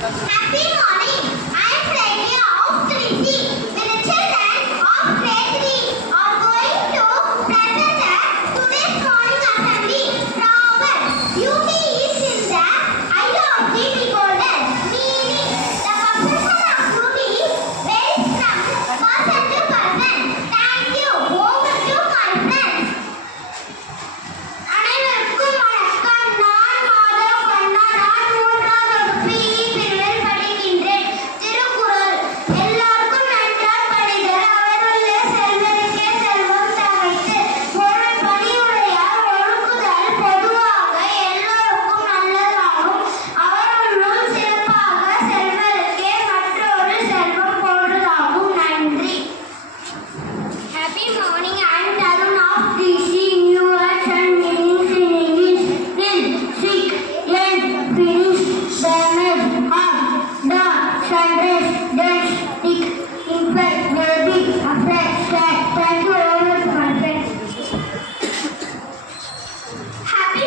Happy morning! I am Pragya of 3C. The children of grade 3 are going to present today's morning assembly. Robert, beauty is in the eye of the beholder. Meaning, the perception of beauty varies from person to person. Thank you. Over to my friends. அனைவருக்கும் வணக்கம். நான் மாதவ் கண்ணா. நான் 3வது பிஇ பிரிவில் படிக்கின்றேன். திருக்குறள் எல்லாருக்கும் நன்றாய் படிதல் அவருள்ளே செல்வருக்கே செல்வம் தகைத்து ஒரு பணிவுடையார் ஒழுகுதல் பொதுவாக எல்லோருக்கும் நல்லதாகும் அவருள்ளும் சிறப்பாக செல்வருக்கே மற்றொரு செல்வம் பொருளாகும். நன்றி. Happy morning. I am Tarun of 3C. New words and meanings in English. Kill, seek, end, finish, damage, harm, the, sunrise, dash, tick, infect, baby, affect, sad. Thank you very much, my friends. Happy